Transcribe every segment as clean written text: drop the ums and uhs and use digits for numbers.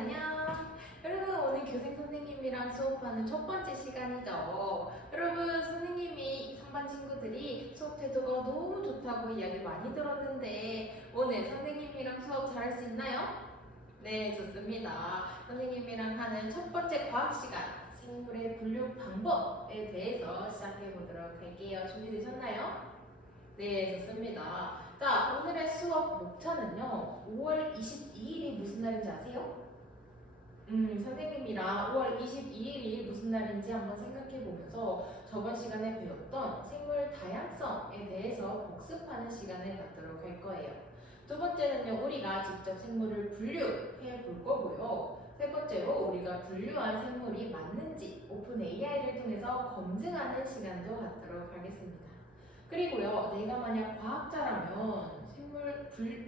안녕. 여러분, 오늘 교생 선생님이랑 수업하는 첫 번째 시간이죠. 여러분, 선생님이 3반 친구들이 수업 태도가 너무 좋다고 이야기 많이 들었는데 오늘 선생님이랑 수업 잘할 수 있나요? 네, 좋습니다. 선생님이랑 하는 첫 번째 과학 시간, 생물의 분류 방법에 대해서 시작해 보도록 할게요. 준비되셨나요? 네, 좋습니다. 자, 오늘의 수업 목차는요, 5월 22일이 무슨 날인지 아세요? 선생님이랑 5월 22일이 무슨 날인지 한번 생각해 보면서 저번 시간에 배웠던 생물 다양성에 대해서 복습하는 시간을 갖도록 할 거예요. 두 번째는요, 우리가 직접 생물을 분류해 볼 거고요. 세 번째로 우리가 분류한 생물이 맞는지 오픈 AI를 통해서 검증하는 시간도 갖도록 하겠습니다. 그리고요, 내가 만약 과학자라면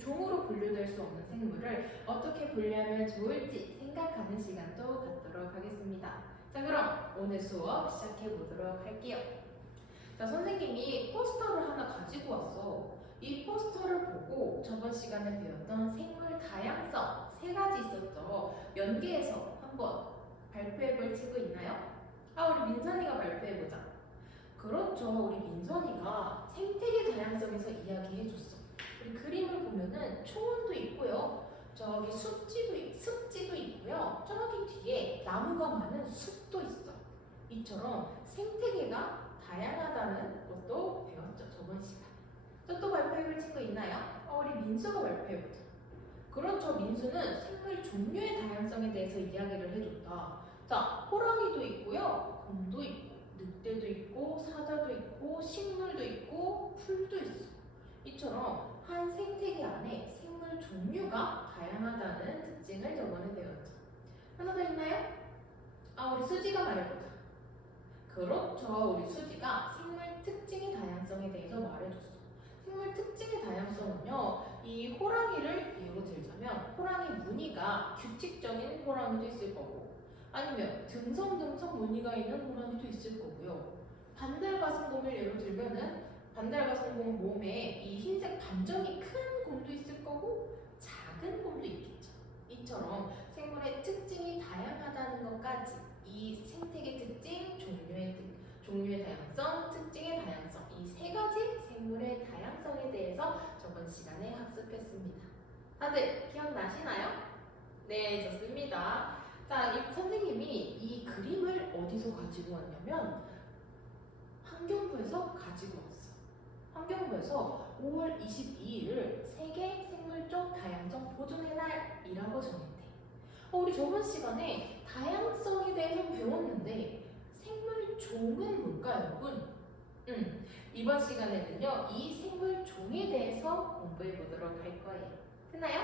종으로 분류될 수 없는 생물을 어떻게 분류하면 좋을지 생각하는 시간도 갖도록 하겠습니다. 자, 그럼 오늘 수업 시작해 보도록 할게요. 자, 선생님이 포스터를 하나 가지고 왔어. 이 포스터를 보고 저번 시간에 배웠던 생물 다양성 세 가지 있었죠. 연계해서 한번 발표해 볼 친구 있나요? 우리 민선이가 발표해 보자. 그렇죠. 우리 민선이가 생태계 다양성에서 이야기해줬어. 우리 그림을 보면은 초원도 있고요. 저기 습지도 있고요. 저기 뒤에 나무가 많은 숲도 있어. 이처럼 생태계가 다양하다는 것도 배웠죠. 저번 시간에. 또 발표해볼 친구 있나요? 우리 민수가 발표해보자. 그렇죠. 민수는 생물 종류의 다양성에 대해서 이야기를 해줬다. 자, 호랑이도 있고요. 곰도 있고. 늑대도 있고 사자도 있고 식물도 있고 풀도 있어. 이처럼 한 생태계 안에 생물 종류가 다양하다는 특징을 저번에 배웠죠. 하나 더 있나요? 우리 수지가 말해보자. 그렇죠. 우리 수지가 생물 특징의 다양성에 대해서 말해줬어. 생물 특징의 다양성은요, 이 호랑이를 예로 들자면 호랑이 무늬가 규칙적인 호랑이도 있을 거고 아니면 듬성듬성 무늬가 있는 호랑이도 있을 거고요. 반달가슴곰을 예로 들면은 반달가슴곰 몸에 이 흰색 반점이 큰 곰도 있을 거고 작은 곰도 있겠죠. 이처럼 생물의 특징이 다양하다는 것까지 이 생태계 특징, 종류의 다양성, 특징의 다양성 이 세 가지 생물의 다양성에 대해서 저번 시간에 학습했습니다. 다들 기억나시나요? 네, 좋습니다. 자, 이 선생님이 이 그림을 어디서 가지고 왔냐면 환경부에서 가지고 왔어. 환경부에서 5월 22일을 세계 생물종 다양성 보존의 날이라고 정했대. 우리 저번 시간에 다양성에 대해서 배웠는데 생물종은 뭘까요, 여러분? 이번 시간에는요, 이 생물종에 대해서 공부해 보도록 할 거예요. 됐나요?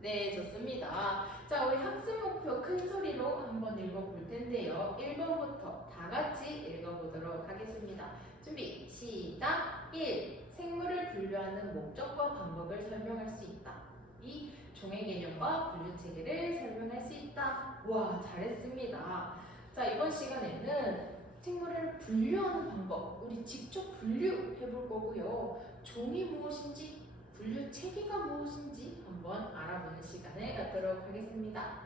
네, 좋습니다. 자, 우리 학습 목표 큰 소리로 한번 읽어볼 텐데요. 1번부터 다 같이 읽어보도록 하겠습니다. 준비, 시작! 1. 생물을 분류하는 목적과 방법을 설명할 수 있다. 2. 종의 개념과 분류 체계를 설명할 수 있다. 와, 잘했습니다. 자, 이번 시간에는 생물을 분류하는 방법, 우리 직접 분류해 볼 거고요. 종이 무엇인지, 분류 체계가 무엇인지 한번 알아보는 시간을 갖도록 하겠습니다.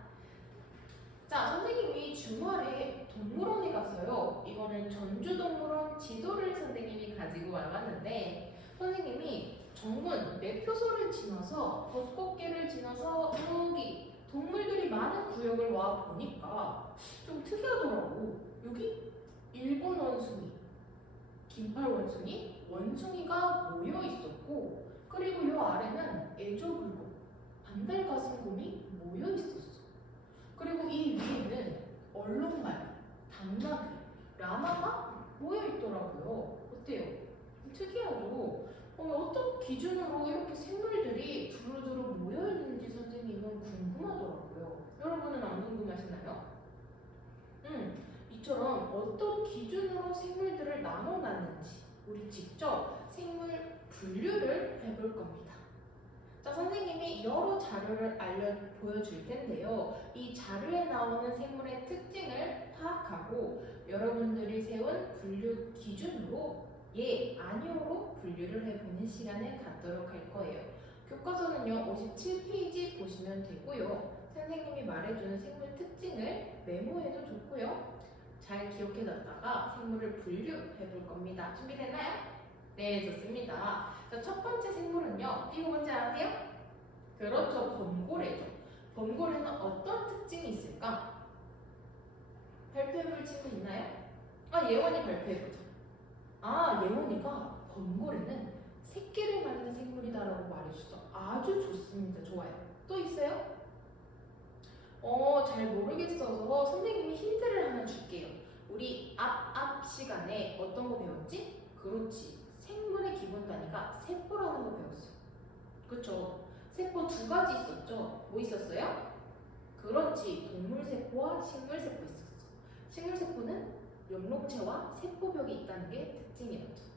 자, 선생님이 주말에 동물원에 갔어요. 이거는 전주동물원 지도를 선생님이 가지고 와봤는데 선생님이 정문 매표소를 지나서 벚꽃길을 지나서 여기 동물들이 많은 구역을 와 보니까 좀 특이하더라고. 여기 일본 원숭이, 긴팔 원숭이, 원숭이가 모여 있었고 그리고 요 아래는 애조불고 반달가슴곰이 모여 있었어. 그리고 이 위에는 얼룩말, 당나귀, 라마가 모여 있더라고요. 어때요? 특이하죠? 어떤 기준으로 이렇게 생물들이 두루두루 모여 있는지 선생님은 궁금하더라고요. 여러분은 안 궁금하시나요? 이처럼 어떤 기준으로 생물들을 나눠놨는지 우리 직접 생물 분류를 해볼 겁니다. 자, 선생님이 여러 자료를 보여줄 텐데요. 이 자료에 나오는 생물의 특징을 파악하고 여러분들이 세운 분류 기준으로 예, 아니오로 분류를 해보는 시간을 갖도록 할 거예요. 교과서는요, 57페이지 보시면 되고요. 있고요. 선생님이 말해주는 생물 특징을 메모해도 좋고요. 잘 기억해놨다가 생물을 분류해 볼 겁니다. 준비됐나요? 네, 좋습니다. 자, 첫 번째 생물은요. 이거 뭔지 아세요? 그렇죠, 범고래죠. 범고래는 어떤 특징이 있을까? 발표해볼 친구 있나요? 아, 예원이 발표해보자. 아, 예원이가 범고래는 새끼를 낳는 생물이다라고 말해줬어. 아주 좋습니다. 좋아요. 또 있어요? 잘 모르겠어서 선생님이 힌트를 하나 줄게요. 우리 앞 시간에 어떤 거 배웠지? 그렇지. 생물의 기본 단위가 세포라는 거 배웠어. 그쵸? 세포 두 가지 있었죠? 뭐 있었어요? 그렇지. 동물세포와 식물세포 있었어. 식물세포는 엽록체와 세포벽이 있다는 게 특징이었죠.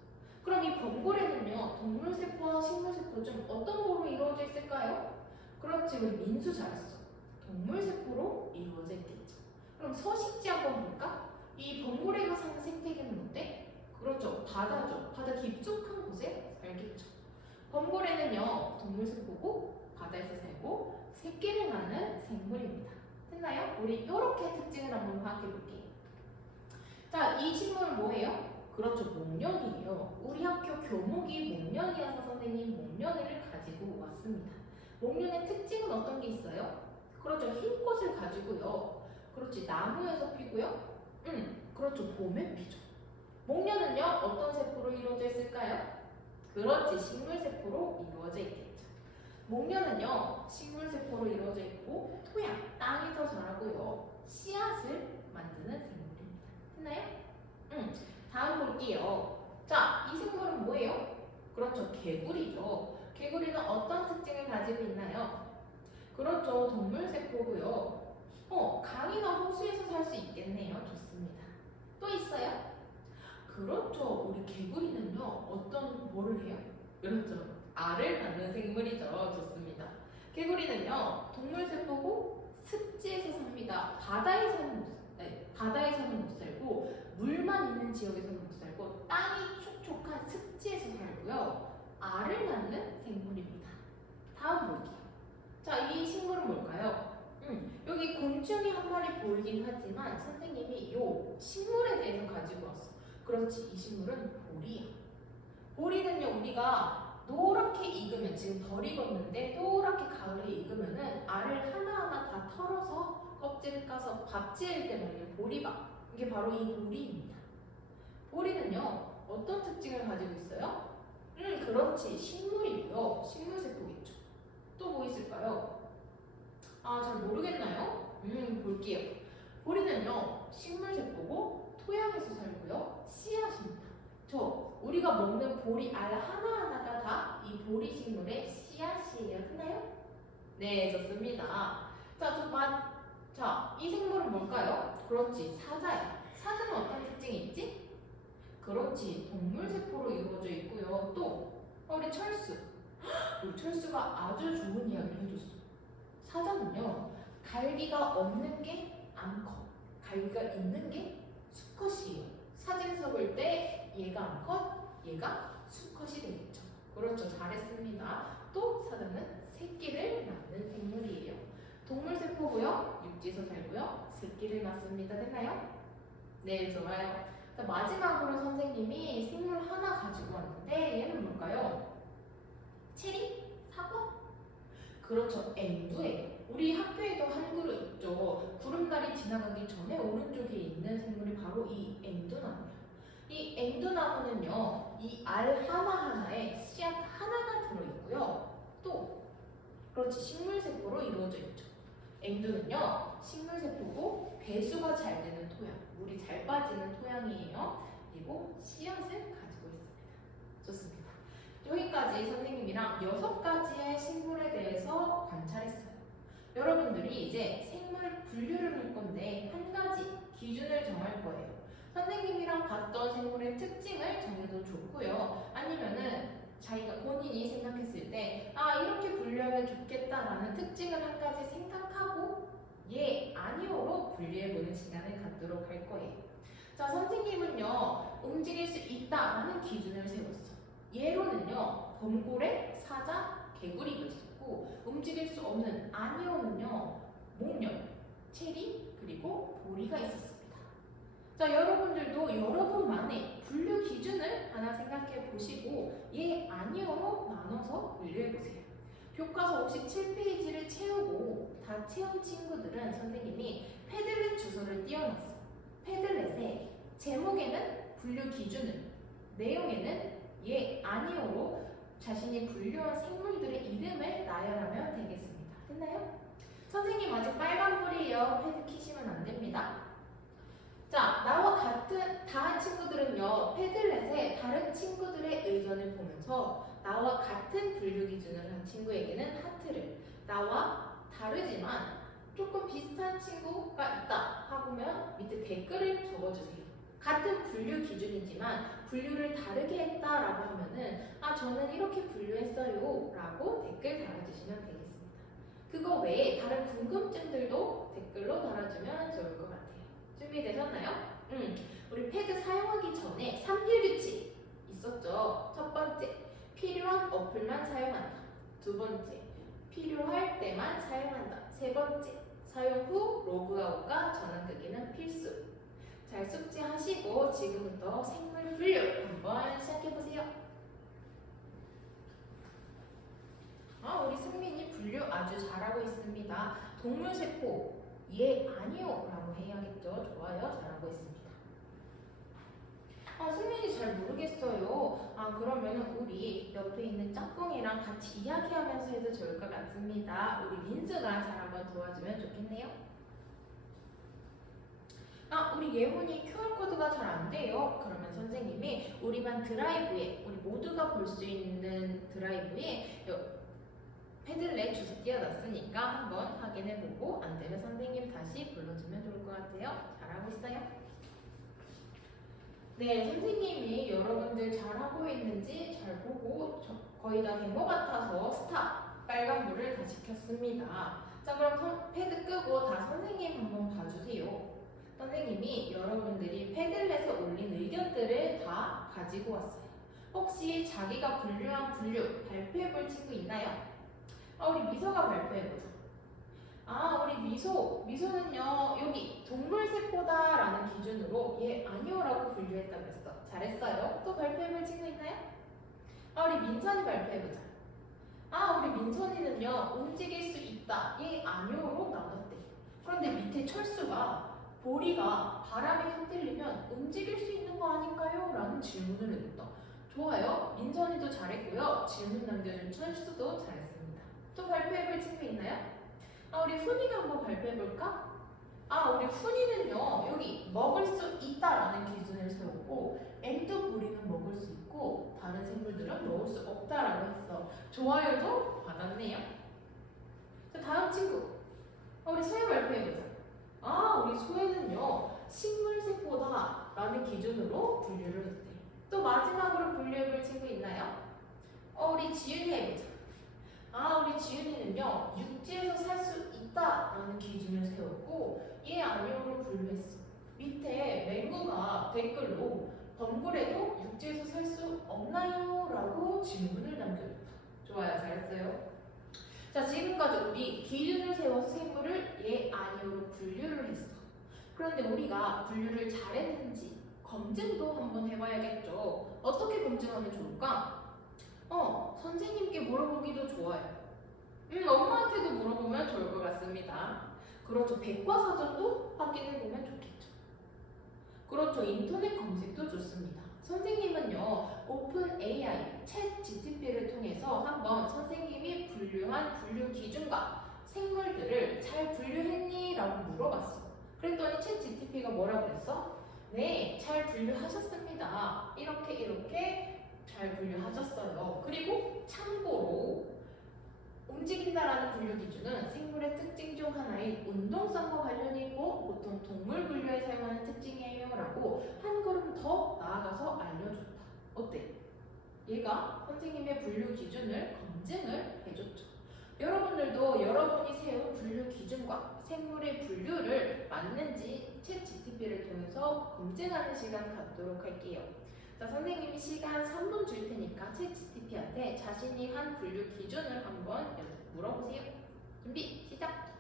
그럼 이 범고래는요, 동물세포와 식물세포 중 어떤 거로 이루어져 있을까요? 그렇지, 우리 민수 잘했어. 동물세포로 이루어져 있겠죠. 그럼 서식지 한번 볼까? 이 범고래가 사는 생태계는 어때? 그렇죠, 바다죠. 바다 깊숙한 곳에 살겠죠. 범고래는요, 동물세포고 바다에서 살고 새끼를 낳는 생물입니다. 됐나요? 우리 이렇게 특징을 한번 파악해 볼게요. 자, 이 식물은 뭐예요? 그렇죠, 목련이에요. 우리 학교 교목이 목련이어서 선생님 목련을 가지고 왔습니다. 목련의 특징은 어떤 게 있어요? 그렇죠, 흰 꽃을 가지고요. 그렇지, 나무에서 피고요. 그렇죠, 봄에 피죠. 목련은요, 어떤 세포로 이루어져 있을까요? 그렇지, 식물세포로 이루어져 있겠죠. 목련은요, 식물세포로 이루어져 있고 토양, 땅에서 자라고요. 씨앗을 만드는 생물입니다. 됐나요? 다음 볼게요. 자, 이 생물은 뭐예요? 그렇죠, 개구리죠. 개구리는 어떤 특징을 가지고 있나요? 그렇죠, 동물세포고요. 강이나 호수에서 살 수 있겠네요. 좋습니다. 또 있어요? 그렇죠, 우리 개구리는요, 어떤 뭐를 해요? 그렇죠, 알을 낳는 생물이죠. 좋습니다. 개구리는요, 동물세포고 습지에서 삽니다. 바다에서는 못 살고 물만 있는 지역에서는 못 살고 땅이 촉촉한 습지에서 살고요. 알을 낳는 생물입니다. 다음 볼게요. 자, 이 식물은 뭘까요? 여기 곤충이 한 마리 보이긴 하지만 선생님이 요 식물에 대해서 가지고 왔어. 그렇지, 이 식물은 보리야. 보리는요, 우리가 노랗게 익으면, 지금 덜 익었는데 노랗게 가을에 익으면은 알을 하나하나 다 털어서 껍질을 까서 밥 지을 때 먹는 보리밥, 이게 바로 이 보리입니다. 보리는요, 어떤 특징을 가지고 있어요? 그렇지, 식물이고요. 식물세포겠죠. 또 뭐 있을까요? 아, 잘 모르겠나요? 볼게요. 보리는요, 식물세포고 토양에서 살고요. 씨앗입니다. 우리가 먹는 보리 알 하나하나가 다 이 보리 식물의 씨앗이에요. 됐나요? 네, 좋습니다. 자, 이 생물은 뭘까요? 그렇지, 사자예요. 사자는 어떤 특징이 있지? 그렇지, 동물세포로 이루어져 있고요. 또 우리 철수. 우리 철수가 아주 좋은 이야기를 해줬어. 사자는요, 갈기가 없는 게 암컷, 갈기가 있는 게 수컷이에요. 사진 볼 때 얘가 암컷, 얘가 수컷이 되겠죠. 그렇죠, 잘했습니다. 또 사자는 새끼를 낳는 생물이에요. 동물세포고요, 육지에서 살고요, 새끼를 낳습니다. 됐나요? 네, 좋아요. 자, 마지막으로 선생님이 생물 하나 가지고 왔는데 얘는 뭘까요? 체리? 사과? 그렇죠, 앵두예요. 우리 학교에도 한 그루 있죠. 구름다리 지나가기 전에 오른쪽에 있는 생물이 바로 이 앵두나무예요. 이 앵두나무는요, 이 알 하나하나에 씨앗 하나가 들어있고요. 또 그렇지, 식물세포로 이루어져 있죠. 앵두는요, 식물세포고 배수가 잘 되는 토양, 물이 잘 빠지는 토양이에요. 그리고 씨앗을 가지고 있습니다. 좋습니다. 여기까지 선생님이랑 6가지의 식물에 대해서 관찰했어요. 여러분들이 이제 생물 분류를 할 건데 한 가지 기준을 정할 거예요. 선생님이랑 봤던 생물의 특징을 정해도 좋고요. 아니면은 자기가 본인이 생각했을 때 이렇게 분류하면 좋겠다라는 특징을 한 가지 생각하고 예, 아니오로 분류해보는 시간을 갖도록 할 거예요. 자, 선생님은요, 움직일 수 있다라는 기준을 세웠어. 예로는요, 범고래, 사자, 개구리가 있어요. 있고 움직일 수 없는 아니오는요 목련, 체리, 그리고 보리가 있었습니다. 자, 여러분들도 여러분만의 분류 기준을 하나 생각해 보시고 예, 아니오로 나눠서 분류해 보세요. 교과서 57페이지를 채우고 다 채운 친구들은 선생님이 패들렛 주소를 띄워놨어요. 패들렛에 제목에는 분류 기준을, 내용에는 예, 아니오로 자신이 분류한 생물들의 이름을 나열하면 되겠습니다. 됐나요? 선생님 아직 빨간불이에요. 패드 키시면 안 됩니다. 자, 나와 같은 다한 친구들은요, 패들렛에 다른 친구들의 의견을 보면서 나와 같은 분류 기준을 한 친구에게는 하트를, 나와 다르지만 조금 비슷한 친구가 있다 하고면 밑에 댓글을 적어주세요. 같은 분류 기준이지만 분류를 다르게 했다라고 하면은 아, 저는 이렇게 분류했어요 라고 댓글 달아주시면 되겠습니다. 그거 외에 다른 궁금증들도 댓글로 달아주면 좋을 것 같아요. 준비되셨나요? 우리 패드 사용하기 전에 3필 규칙 있었죠. 첫 번째, 필요한 어플만 사용한다. 두 번째, 필요할 때만 사용한다. 세 번째, 사용 후 로그아웃과 전환 끄기는 필수. 잘 숙지하시고 지금부터 생물 분류 한번 시작해보세요. 우리 승민이 분류 아주 잘하고 있습니다. 동물 세포 예, 아니요 라고 해야겠죠. 좋아요, 잘하고 있습니다. 승민이 잘 모르겠어요. 그러면 우리 옆에 있는 짝꿍이랑 같이 이야기하면서 해도 좋을 것 같습니다. 우리 민수가 잘 한번 도와주면 좋겠네요. 우리 예훈이 QR코드가 잘 안 돼요. 그러면 선생님이 우리 반 드라이브에, 우리 모두가 볼 수 있는 드라이브에 패들렛 주소 띄워놨으니까 한번 확인해보고 안 되면 선생님 다시 불러주면 좋을 것 같아요. 잘하고 있어요? 네, 선생님이 여러분들 잘하고 있는지 잘 보고 거의 다 된 것 같아서 스탑! 빨간불을 다시 켰습니다. 자, 그럼 패드 끄고 다 선생님 한번 봐주세요. 선생님이 여러분들이 패들렛에 올린 의견들을 다 가지고 왔어요. 혹시 자기가 분류한 분류 발표해볼 친구 있나요? 우리 미소가 발표해보자. 우리 미소는요, 여기 동물세포다 라는 기준으로 예, 아니오라고 분류했다고 했어. 잘했어요. 또 발표해볼 친구 있나요? 우리 민선이 발표해보자. 우리 민선이는요, 움직일 수 있다. 예, 아니오로 나눴대. 그런데 밑에 철수가 보리가 바람에 흔들리면 움직일 수 있는 거 아닌가요? 라는 질문을 해줬다. 좋아요. 민선이도 잘했고요. 질문 남겨준 철수도 잘했습니다. 또 발표해볼 친구 있나요? 우리 훈이가 한번 발표해볼까? 우리 훈이는요, 여기 먹을 수 있다라는 기준을 세우고 엔드보리는 먹을 수 있고 다른 생물들은 먹을 수 없다라고 했어. 좋아요도 받았네요. 자, 다음 친구. 우리 소혜 발표해보자. 우리 소혜는요, 식물세포다 라는 기준으로 분류를 했대. 또 마지막으로 분류해볼 친구 있나요? 우리 지윤이 해보자. 우리 지윤이는요, 육지에서 살 수 있다라는 기준을 세웠고 예, 아니오로 분류했어. 밑에 맹구가 댓글로 범굴에도 육지에서 살 수 없나요? 라고 질문을 남겨줬다. 좋아요, 잘했어요. 자, 지금까지 우리 기준을 세워서 생물을 예, 아니오로 분류를 했어. 그런데 우리가 분류를 잘했는지 검증도 한번 해봐야겠죠. 어떻게 검증하면 좋을까? 선생님께 물어보기도 좋아요. 엄마한테도 물어보면 좋을 것 같습니다. 그렇죠. 백과사전도 확인해보면 좋겠죠. 그렇죠. 인터넷 검색도 좋습니다. 선생님은요, 오픈 AI, 챗 GTP를 통해서 한번 선생님이 분류한 분류 기준과 생물들을 잘 분류했니? 라고 물어봤어. 그랬더니 챗 GTP가 뭐라고 그랬어? 네, 잘 분류하셨습니다. 이렇게 잘 분류하셨어요. 그리고 참고로 움직인다라는 분류 기준은 생물의 특징 중 하나인 운동성과 관련이 있고 보통 동물 분류에 사용하는 특징이에요 라고 한 걸음 더 나아가서 알려줬다. 어때? 얘가 선생님의 분류 기준을 검증을 해줬죠. 여러분들도 여러분이 세운 분류 기준과 생물의 분류를 맞는지 챗 GTP를 통해서 검증하는 시간 갖도록 할게요. 자, 선생님이 시간 3분 줄 테니까 챗 GTP한테 자신이 한 분류 기준을 한번 물어보세요. 준비 시작.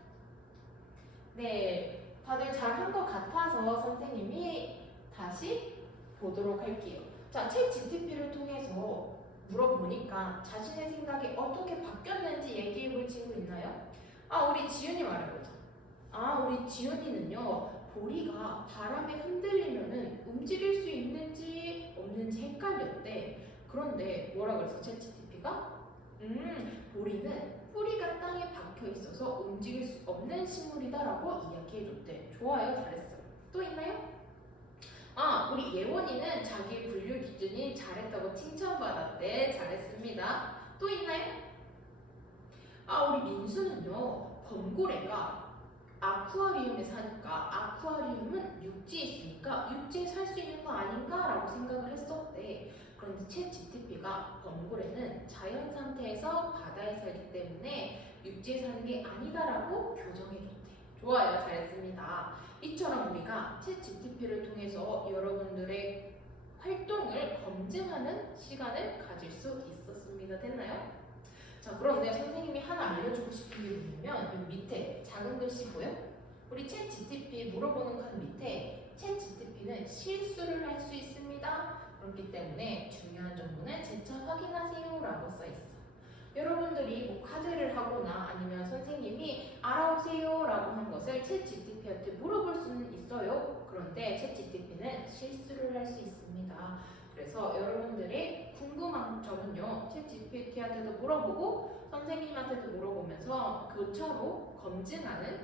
네, 다들 잘한 것 같아서 선생님이 다시 보도록 할게요. 자, 챗 GTP를 통해서 물어보니까 자신의 생각이 어떻게 바뀌었는지 얘기해 볼 친구 있나요? 아, 우리 지윤이 말해보자. 아, 우리 지윤이는요, 보리가 바람에 흔들리면은 움직일 수 있는지 없는지 헷갈렸대. 그런데 뭐라 그랬어, 챗 GTP가? 보리는 뿌리가 땅에 박혀 있어서 움직일 수 없는 식물이다라고 이야기해줬대. 좋아요, 잘했어요. 또 있나요? 아, 우리 예원이는 자기 분류 기준이 잘했다고 칭찬받았대. 잘했습니다. 또 있나요? 아, 우리 민수는요, 범고래가 아쿠아리움에 사니까 아쿠아리움은 육지에 있으니까 육지에 살 수 있는 거 아닌가라고 생각을 했었대. 그런데 챗 GTP가 범고래는 자연 상태에서 바다에 살기 때문에 육지에 사는 게 아니다라고 교정해줬대. 좋아요, 잘했습니다. 이처럼 우리가 챗 GTP를 통해서 여러분들의 활동을 검증하는 시간을 가질 수 있었습니다. 됐나요? 자, 그런데 선생님이 하나 알려주고 싶은 게 뭐냐면 여기 밑에 작은 글씨 보여? 우리 챗 GTP 물어보는 칸 밑에 챗 GTP는 실수를 할 수 있습니다. 그렇기 때문에 중요한 정보는 재차 확인하세요 라고 써있어. 여러분들이 뭐 과제를 하거나 아니면 선생님이 알아오세요 라고 한 것을 챗 GTP한테 물어볼 수는 있어요. 그런데 챗 GTP는 실수를 할 수 있습니다. 그래서 여러분들이 궁금한 점은요, 챗 GPT한테도 물어보고 선생님한테도 물어보면서 교차로 검증하는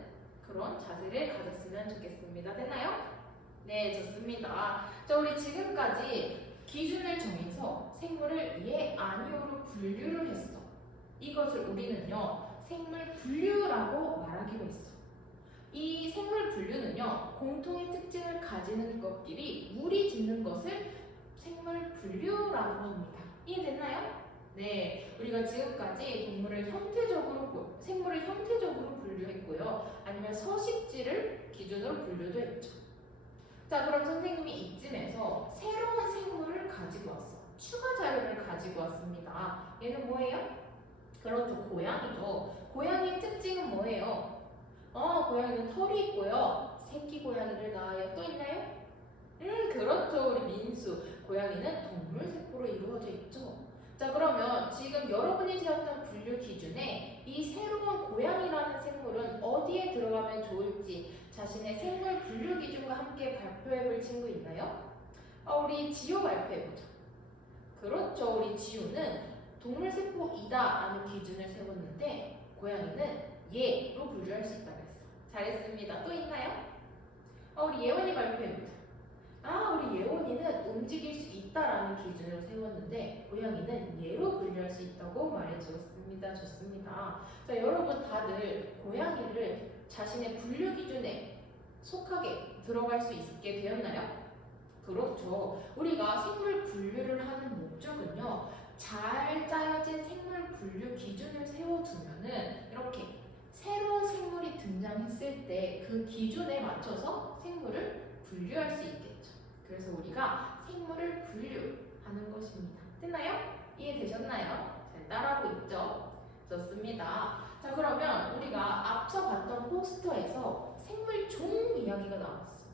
그런 자세를 가졌으면 좋겠습니다. 됐나요? 네, 좋습니다. 자, 우리 지금까지 기준을 정해서 생물을 예, 아니오로 분류를 했어. 이것을 우리는요, 생물 분류라고 말하기로 했어. 이 생물 분류는요, 공통의 특징을 가지는 것끼리 무리 짓는 것을 생물 분류라고 합니다. 이해됐나요? 네, 우리가 지금까지 생물을 형태적으로 분류했고요. 아니면 서식지를 기준으로 분류도 했죠. 자, 그럼 선생님이 이쯤에서 새로운 생물을 가지고 왔어. 추가 자료를 가지고 왔습니다. 얘는 뭐예요? 그렇죠, 고양이죠. 고양이의 특징은 뭐예요? 고양이는 털이 있고요. 새끼 고양이를 낳아요. 또 있나요? 그렇죠. 우리 민수. 고양이는 동물세포로 이루어져 있죠. 자, 그러면 지금 여러분이 세웠던 분류 기준에 이 새로운 고양이라는 생물은 어디에 들어가면 좋을지 자신의 생물 분류 기준과 함께 발표해볼 친구 있나요? 우리 지호 발표해보자. 그렇죠. 우리 지호는 동물세포이다라는 기준을 세웠는데 고양이는 예로 분류할 수 있다고 했어. 잘했습니다. 또 있나요? 우리 예원이 발표해보자. 우리 예원이는 움직일 수 있다라는 기준을 세웠는데 고양이는 예로 분류할 수 있다고 말해주었습니다. 좋습니다. 자, 여러분 다들 고양이를 자신의 분류 기준에 속하게 들어갈 수 있게 되었나요? 그렇죠. 우리가 생물 분류를 하는 목적은요, 잘 짜여진 생물 분류 기준을 세워두면은 이렇게 새로운 생물이 등장했을 때 그 기준에 맞춰서 생물을 분류할 수 있겠죠. 그래서 우리가 생물을 분류하는 것입니다. 됐나요? 이해되셨나요? 잘 따라하고 있죠? 좋습니다. 자, 그러면 우리가 앞서 봤던 포스터에서 생물 종 이야기가 나왔어.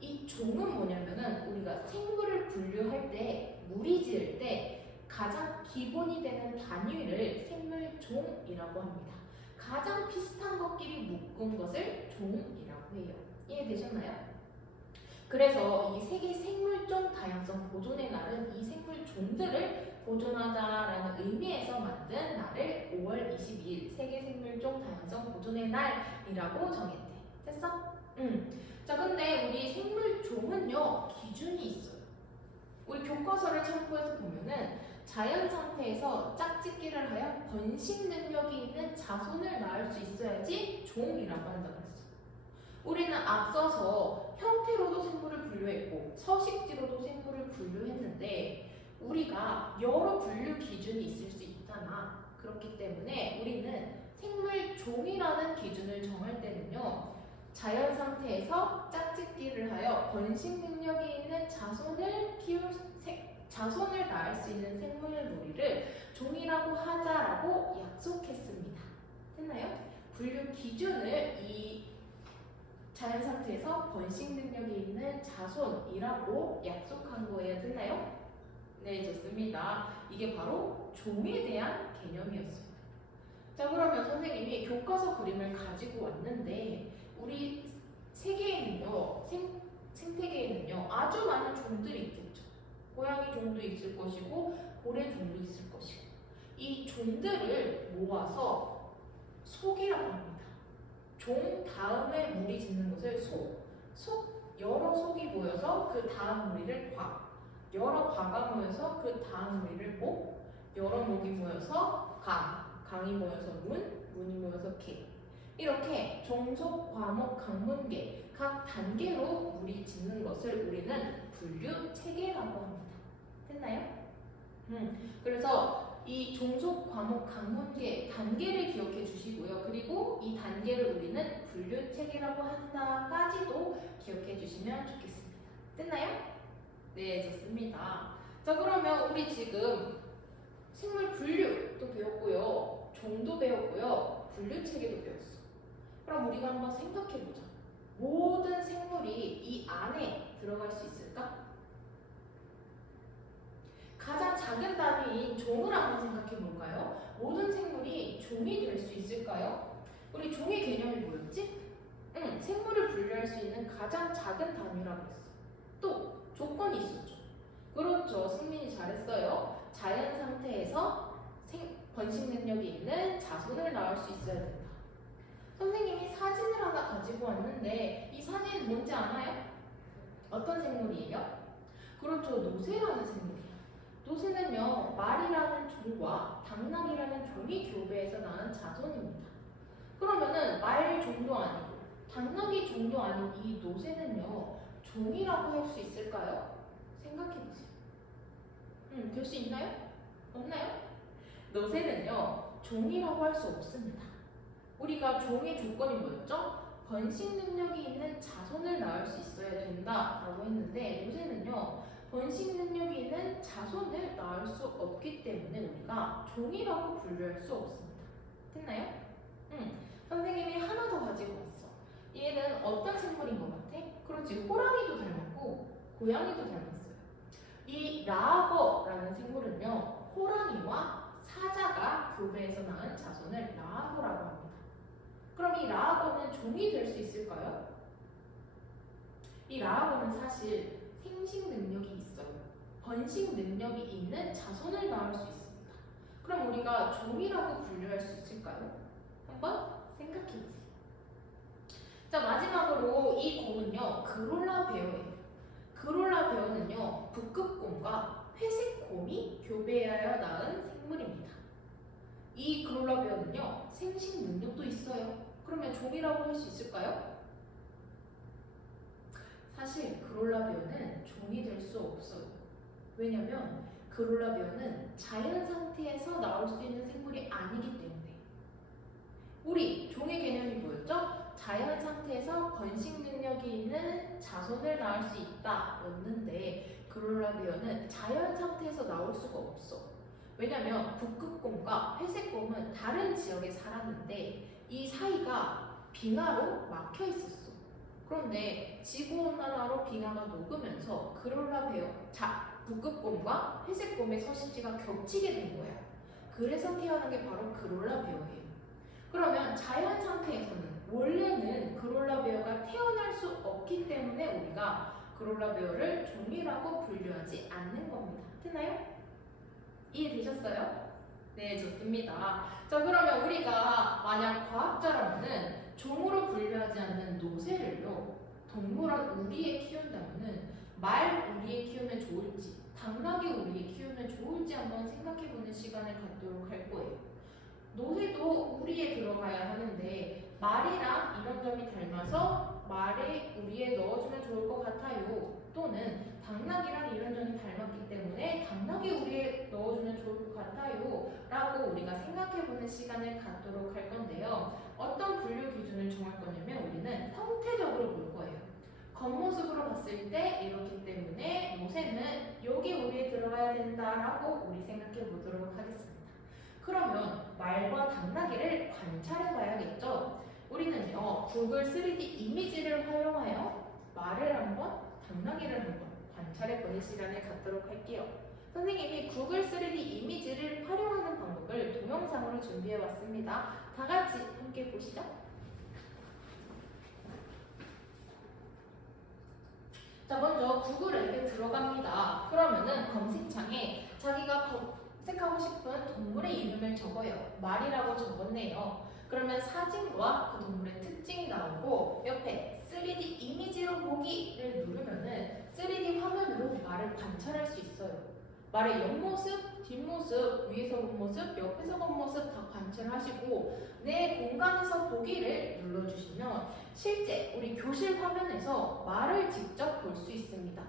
이 종은 뭐냐면은 우리가 생물을 분류할 때, 무리 지을 때 가장 기본이 되는 단위를 생물종이라고 합니다. 가장 비슷한 것끼리 묶은 것을 종이라고 해요. 이해되셨나요? 그래서 이 세계 생물종 다양성 보존의 날은 이 생물종들을 보존하자라는 의미에서 만든 날을 5월 22일 세계 생물종 다양성 보존의 날이라고 정했대. 됐어? 자, 근데 우리 생물종은요, 기준이 있어요. 우리 교과서를 참고해서 보면은 자연 상태에서 짝짓기를 하여 번식 능력이 있는 자손을 낳을 수 있어야지 종이라고 한다고 했어. 우리는 앞서서 형태로도 생물을 분류했고 서식지로도 생물을 분류했는데 우리가 여러 분류 기준이 있을 수 있잖아. 그렇기 때문에 우리는 생물종이라는 기준을 정할 때는요, 자연 상태에서 짝짓기를 하여 번식 능력이 있는 자손을 낳을 수 있는 생물 무리를 종이라고 하자라고 약속했습니다. 됐나요? 분류 기준을 이 자연 상태에서 번식 능력이 있는 자손이라고 약속한 거예요. 됐나요? 네, 좋습니다. 이게 바로 종에 대한 개념이었습니다. 자, 그러면 선생님이 교과서 그림을 가지고 왔는데 우리 세계에는요, 생태계에는요 아주 많은 종들이 있겠죠. 고양이 종도 있을 것이고 고래 종도 있을 것이고 이 종들을 모아서 속이라고 합니다. 종 다음에 무리 짓는 것을 여러 속이 모여서 그 다음 무리를 과, 여러 과가 모여서 그 다음 무리를 목, 여러 목이 모여서 강이 모여서 문이 모여서 개. 이렇게 종속, 과목, 강문계 각 단계로 무리 짓는 것을 우리는 분류 체계라고 합니다. 됐나요? 그래서 이 종속, 과목, 강문계 단계를 기억해 주시고요. 그리고 이 단계를 우리는 분류 체계라고 한다까지도 기억해 주시면 좋겠습니다. 됐나요? 네, 좋습니다. 자, 그러면 우리 지금 생물 분류도 배웠고요. 종도 배웠고요. 분류 체계도 배웠어. 그럼 우리가 한번 생각해 보자. 모든 생물이 이 안에 들어갈 수 있을까? 가장 작은 단위인 종을 한번 생각해 볼까요? 모든 생물이 종이 될 수 있을까요? 우리 종의 개념이 뭐였지? 생물을 분류할 수 있는 가장 작은 단위라고 했어. 또 조건이 있었죠. 그렇죠. 승민이 잘했어요. 자연 상태에서 번식 능력이 있는 자손을 낳을 수 있어야 된다. 선생님이 사진을 하나 가지고 왔는데 이 사진은 뭔지 아나요? 어떤 생물이에요? 그렇죠. 노새라는 생물이에요. 노새는요, 말이라는 종과 당나귀라는 종이 교배해서 낳은 자손입니다. 그러면은 말 종도 아니고 당나귀 종도 아닌 이 노새는요, 종이라고 할 수 있을까요? 생각해보세요. 될 수 있나요? 없나요? 노새는요, 종이라고 할 수 없습니다. 우리가 종의 조건이 뭐였죠? 번식 능력이 있는 자손을 낳을 수 있어야 된다라고 했는데 노새는요, 번식 능력이 있는 자손을 낳을 수 없기 때문에 우리가 종이라고 분류할 수 없습니다. 됐나요? 선생님이 하나 더 가지고 왔어. 얘는 어떤 생물인 것 같아? 그렇지, 호랑이도 닮았고 고양이도 닮았어요. 이 라거라는 생물은요, 호랑이와 사자가 교배해서 낳은 자손을 라거라고 합니다. 그럼 이 라거는 종이 될 수 있을까요? 이 라거는 사실 생식 능력이 있어요. 번식 능력이 있는 자손을 낳을 수 있습니다. 그럼 우리가 종이라고 분류할 수 있을까요? 한번 생각해 보세요. 자, 마지막으로 이 곰은요, 그롤라 베어예요. 그롤라 베어는요, 북극곰과 회색곰이 교배하여 낳은 생물입니다. 이 그롤라 베어는요, 생식 능력도 있어요. 그러면 종이라고 할 수 있을까요? 사실 그롤라 베어는 종이 될 수 없어요. 왜냐면 그롤라 베어는 자연 상태에서 나올 수 있는 생물이 아니기 때문에. 우리 종의 개념이 뭐였죠? 자연 상태에서 번식 능력이 있는 자손을 낳을 수 있다 였는데 그롤라 베어는 자연 상태에서 나올 수가 없어. 왜냐면 북극곰과 회색곰은 다른 지역에 살았는데 이 사이가 빙하로 막혀 있었어. 그런데 지구온난화로 빙하가 녹으면서 그롤라 베어, 북극곰과 회색곰의 서식지가 겹치게 된 거야. 그래서 태어난 게 바로 그롤라 베어예요. 그러면 자연 상태에서는 원래는 그롤라 베어가 태어날 수 없기 때문에 우리가 그롤라 베어를 종이라고 분류하지 않는 겁니다. 됐나요? 이해되셨어요? 네, 좋습니다. 자, 그러면 우리가 만약 과학자라면은 종으로 분류하지 않는 노새를요, 동물원 우리에 키운다면은 말 우리에 키우면 좋을지, 당나귀 우리에 키우면 좋을지 한번 생각해보는 시간을 갖도록 할 거예요. 노새도 우리에 들어가야 하는데 말이랑 이런 점이 닮아서 말에 우리에 넣어주면 좋을 것 같아요. 또는 당나귀랑 이런 점이 닮았기 때문에 당나귀 우리에 넣어주면 좋을 것 같아요. 라고 우리가 생각해보는 시간을 갖도록 할 건데요. 어떤 분류 기준을 정할 거냐면 우리는 형태적으로 볼 거예요. 겉모습으로 봤을 때 이렇기 때문에 노새는 여기 우리에 들어가야 된다라고 우리 생각해 보도록 하겠습니다. 그러면 말과 당나귀를 관찰해 봐야겠죠. 우리는요, 구글 3D 이미지를 활용하여 말을 한번, 당나귀를 한번 관찰해 보는 시간을 갖도록 할게요. 선생님이 구글 3D 이미지를 활용하는 방법을 동영상으로 준비해 왔습니다. 다 같이 함께 보시죠. 자, 먼저 구글 앱에 들어갑니다. 그러면은 검색창에 자기가 검색하고 싶은 동물의 이름을 적어요. 말이라고 적었네요. 그러면 사진과 그 동물의 특징이 나오고 옆에 3D 이미지로 보기를 누르면은 3D 화면으로 말을 관찰할 수 있어요. 말의 옆모습, 뒷모습, 위에서 본 모습, 옆에서 본 모습 다 관찰하시고 내 공간에서 보기를 눌러주시면 실제 우리 교실 화면에서 말을 직접 볼 수 있습니다.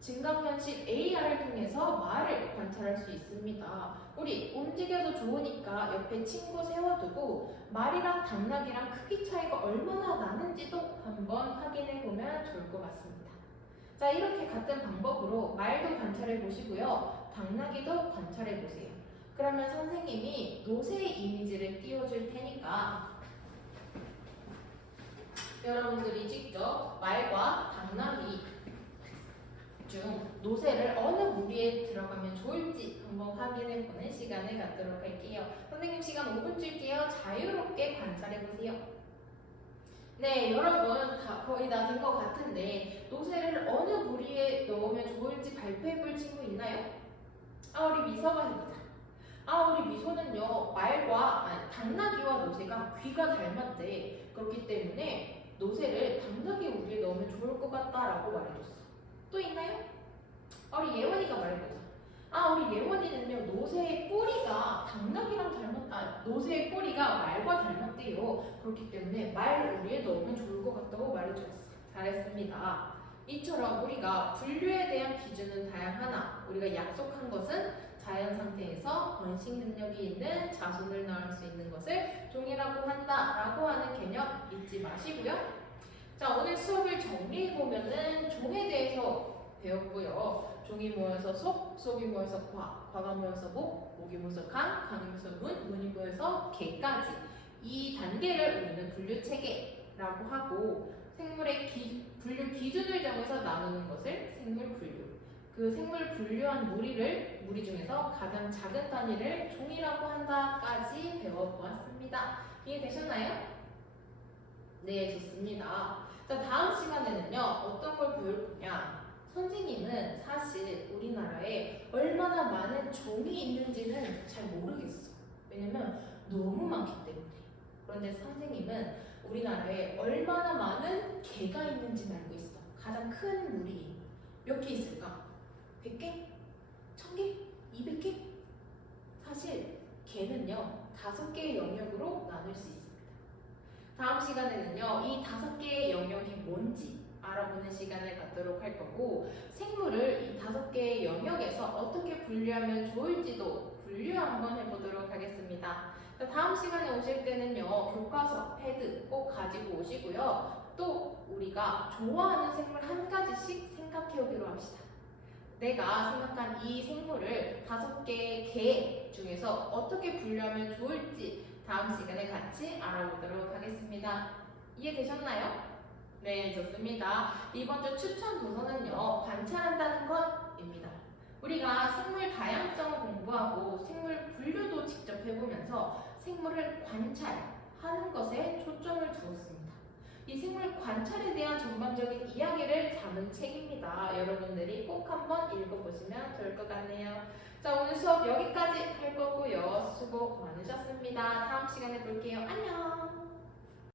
증강현실 AR을 통해서 말을 관찰할 수 있습니다. 우리 움직여도 좋으니까 옆에 친구 세워두고 말이랑 당나귀랑 크기 차이가 얼마나 나는지도 한번 확인해 보면 좋을 것 같습니다. 자, 이렇게 같은 방법으로 말도 관찰해 보시고요. 당나귀도 관찰해 보세요. 그러면 선생님이 노새의 이미지를 띄워줄 테니까 여러분들이 직접 말과 당나귀 중 노새를 어느 무리에 들어가면 좋을지 한번 확인해 보는 시간을 갖도록 할게요. 선생님 시간 5분 줄게요. 자유롭게 관찰해 보세요. 네, 여러분 거의 다 된 것 같은데 노새를 어느 무리에 넣으면 좋을지 발표해 볼 친구 있나요? 우리 미서가 해보자. 우리 미소는요, 당나귀와 노새가 귀가 닮았대. 그렇기 때문에 노새를 당나귀 우리에 넣으면 좋을 것 같다라고 말해줬어. 또 있나요? 우리 예원이가 말해보자. 우리 예원이는요, 노새의 꼬리가 노새의 꼬리가 말과 닮았대요. 그렇기 때문에 말 우리에 넣으면 좋을 것 같다고 말해주었어. 잘했습니다. 이처럼 우리가 분류에 대한 기준은 다양하나 우리가 약속한 것은 자연 상태에서 번식 능력이 있는 자손을 낳을 수 있는 것을 종이라고 한다라고 하는 개념 잊지 마시고요. 자, 오늘 수업을 정리해보면은 종에 대해서 배웠고요. 종이 모여서 속, 속이 모여서 과가 모여서 목이 모여서 강이 모여서 문이 모여서 개까지 이 단계를 우리는 분류 체계라고 하고 생물의 분류 기준을 정해서 나누는 것을 생물 분류. 그 생물 분류한 무리 중에서 가장 작은 단위를 종이라고 한다까지 배워보았습니다. 이해되셨나요? 네, 좋습니다. 자, 다음 시간에는요, 어떤 걸 배울 거냐? 선생님은 사실 우리나라에 얼마나 많은 종이 있는지는 잘 모르겠어. 왜냐면 너무 많기 때문에. 그런데 선생님은 우리나라에 얼마나 많은 개가 있는지는 알고 있어. 가장 큰 무리 몇 개 있을까? 100개? 1000개? 200개? 사실 개는요 5개의 영역으로 나눌 수 있습니다. 다음 시간에는요 이 5개의 영역이 뭔지 알아보는 시간을 갖도록 할 거고 생물을 이 5개의 영역에서 어떻게 분류하면 좋을지도 분류 한번 해보도록 하겠습니다. 다음 시간에 오실 때는요 교과서, 패드 꼭 가지고 오시고요. 또 우리가 좋아하는 생물 한 가지씩 생각해 오기로 합시다. 내가 생각한 이 생물을 5개의 개 중에서 어떻게 분류하면 좋을지 다음 시간에 같이 알아보도록 하겠습니다. 이해되셨나요? 네, 좋습니다. 이번 주 추천 도서는요, 관찰한다는 것입니다. 우리가 생물 다양성을 공부하고 생물 분류도 직접 해보면서 생물을 관찰하는 것에 초점을 두었습니다. 이 생물 관찰에 대한 전반적인 이야기를 담은 책입니다. 여러분들이 꼭 한번 읽어보시면 좋을 것 같네요. 자, 오늘 수업 여기까지 할 거고요. 수고 많으셨습니다. 다음 시간에 볼게요. 안녕!